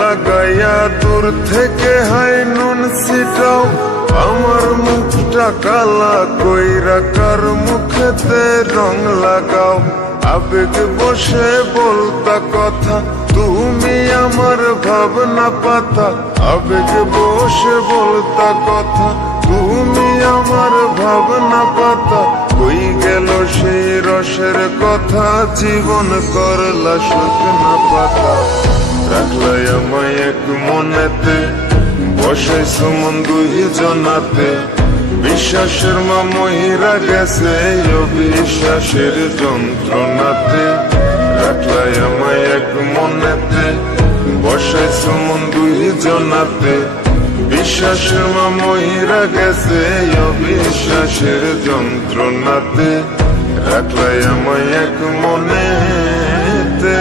লাগাইয়া দূর থেকে হাই নুন ছিটাও, আমার মুখটা কালা কইরা কার মুখেতে রং লাগাও। আবেগ বসে বলতা কথা, তুমি আমার ভাবনা পাতা। আবেগ বসে বলতা কথা, তুমি আমার ভাবনা পাতা। কই গেল সেই রসের কথা, জীবন করলা শুকনা পাতা। রাখলাই আমায় এক মনেতে, বসাইছো মন দুই জনাতে। বিশ্বাসের মা মহিরা গেছে অবিশ্বাসের যন্ত্রণাতে। রাখলাই আমায় এক মনেতে, বসাইছো মন দুই জনাতে। বিশ্বাসের মা মহিরা গেছে অবিশ্বাসের যন্ত্রণাতে। রাখলাই আমায় এক মনেতে।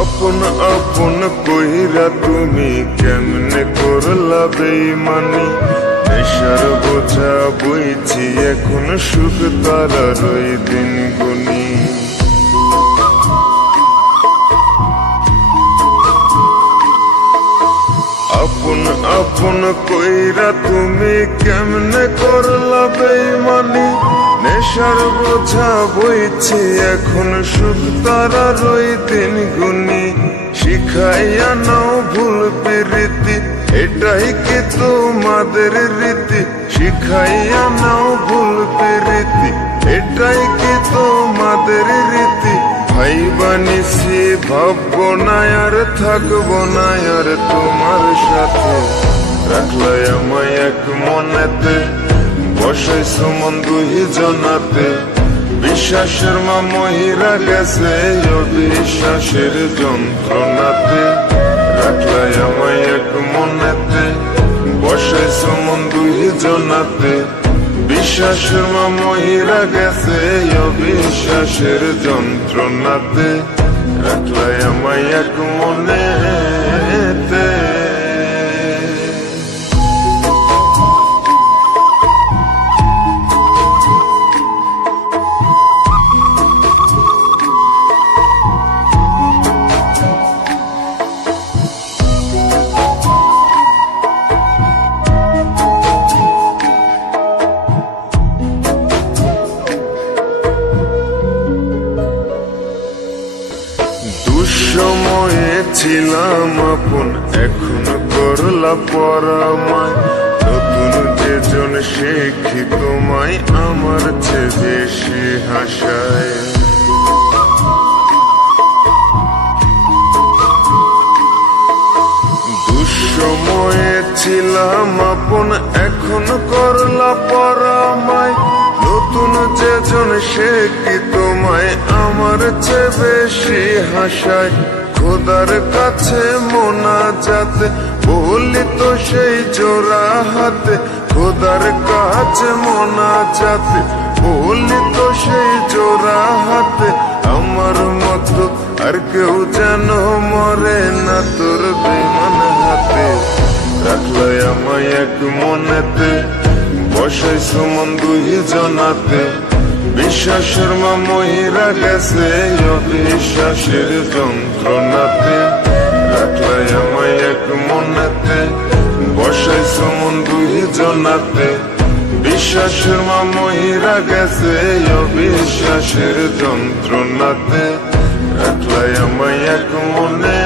আপন আপন কইরা তুমি কেমনে করলা বেইমানি। নেশার বোঝা বইছি এখন, সুখ তারার ওই দিন গুনি। আপন আপন কইরা তুমি কেমনে করলা বেইমানি। নেশার বোঝা বইছি এখন, সুখ তারার ওই দিন গুনি। শিখাইয়া নাও ভুল প্রীতি, এটাই কি তোমাদের রীতি। শিখাইয়া নাও ভুল প্রীতি, এটাই কি তোমাদের রীতি। ভাই বানিছি ভাববো না আর থাকবো না আর তোমার সাথে। রাখলাই আমায় এক মনেতে, বসাইছো মন দুই জনাতে। বিশ্বাসের মা মহিরা গেছে অবিশ্বাসের যন্ত্রণাতে। রাখলাই আমায় এক মনেতে, বসাইছো মন দুই জনাতে। বিশ্বাসের মা মহিরা গেছে অবিশ্বাসের যন্ত্রণাতে। রাখলাই আমায় এক মনেতে। দুঃসময়ে ছিলাম আপন, এখন করলা পরামায়। নতুন যেজন শেখি তোমায়, আমার চেয়ে বেশি হাসায়। দুঃসময়ে ছিলাম আপন, এখন করলা পরামায়। নতুন যেজন শেখি তোমায়, আমার চেয়ে বেশি হাসায়। খোদার কাছে মোনাজাতে বলি তো সেই জোড়া হাতে। খোদার কাছে মোনাজাতে বলি তো সেই জোড়া হাতে। আমার মতো আর কেউ যেন মরে না তোর বেমান হাতে। রাখলাই আমায় এক মনেতে, বসাইছো মন দুই জনাতে। বিশ্বাসের মা মহিরা গেছে অবিশ্বাসের যন্ত্রণাতে। রাখলাই আমায় এক মনেতে, বসাইছো মন দুই জনাতে। বিশ্বাসের মা মহিরা গেছে অবিশ্বাসের যন্ত্রণাতে। রাখলাই আমায় এক মনে।